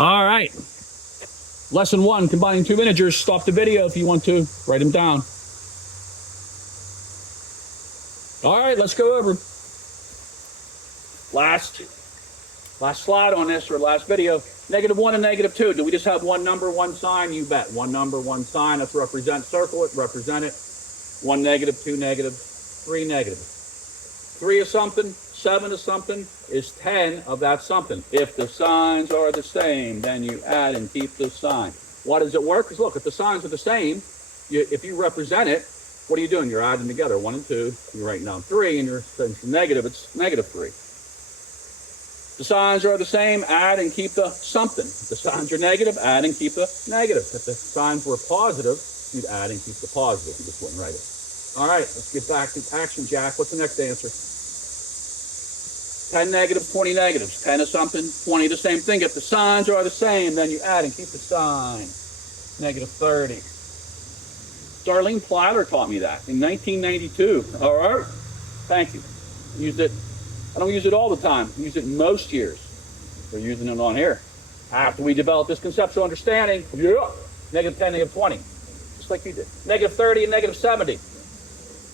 All right. Lesson 1, combining two integers. Stop the video if you want to. Write them down. All right, let's go over. Last slide on this, or last video. -1 and -2. Do we just have one number, one sign? You bet. One number, one sign. Let's represent, circle it, represent it. 1 negative, 2 negative, 3 negative. 3 is something, 7 is something, is 10 of that something. If the signs are the same, then you add and keep the sign. Why does it work? Because look, if the signs are the same, if you represent it, what are you doing? You're adding together 1 and 2, you're writing down 3, and you're negative, it's -3. The signs are the same, add and keep the something. If the signs are negative, add and keep the negative. If the signs were positive, you'd add and keep the positive. You just wouldn't write it. All right, let's get back to action, Jack. What's the next answer? 10 negatives, 20 negatives. 10 is something, 20 the same thing. If the signs are the same, then you add and keep the sign. -30. Darlene Plyler taught me that in 1992. All right, thank you. Used it. I don't use it all the time. I use it most years. They're using it on here. After we develop this conceptual understanding, yeah, -10, -20, just like you did. -30 and -70.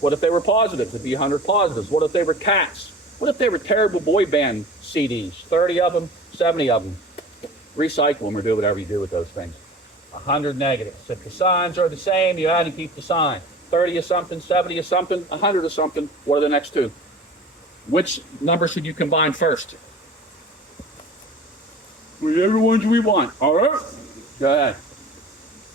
What if they were positives? It'd be 100 positives. What if they were cats? What if they were terrible boy band CDs? 30 of them, 70 of them. Recycle them or do whatever you do with those things. 100 negatives. If the signs are the same, you add and keep the sign. 30 is something, 70 is something, 100 is something. What are the next two? Which number should you combine first? Whichever ones we want. All right. Go ahead.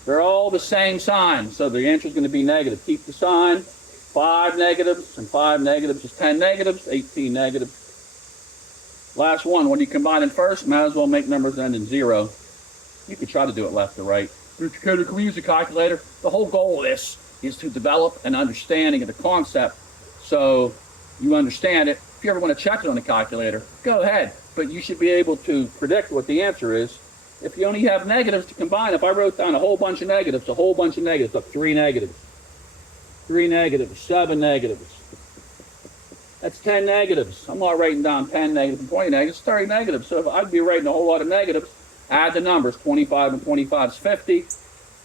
They're all the same sign, so the answer is going to be negative. Keep the sign. 5 negatives and 5 negatives is 10 negatives, 18 negatives. Last one, when you combine it first, might as well make numbers end in 0. You could try to do it left to right. Can we use a calculator? The whole goal of this is to develop an understanding of the concept so you understand it. If you ever want to check it on a calculator, go ahead. But you should be able to predict what the answer is. If you only have negatives to combine, if I wrote down a whole bunch of negatives, like 3 negatives, 3 negatives, 7 negatives. That's 10 negatives. I'm not writing down 10 negatives and 20 negatives, 30 negatives. So if I'd be writing a whole lot of negatives, add the numbers. 25 and 25 is 50.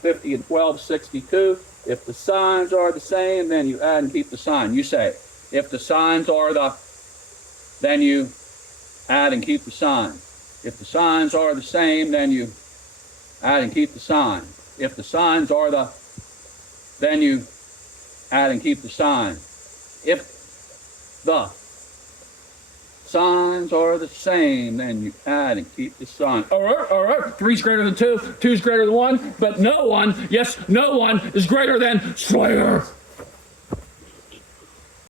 50 and 12 is 62. If the signs are the same, then you add and keep the sign. You say, if the signs are then you add and keep the sign. If the signs are the same, then you add and keep the sign. If the signs are then you add and keep the sign. If the signs are the same, then you add and keep the sign. All right. 3 is greater than 2, 2 is greater than 1, but no one, yes, no one is greater than Slayer.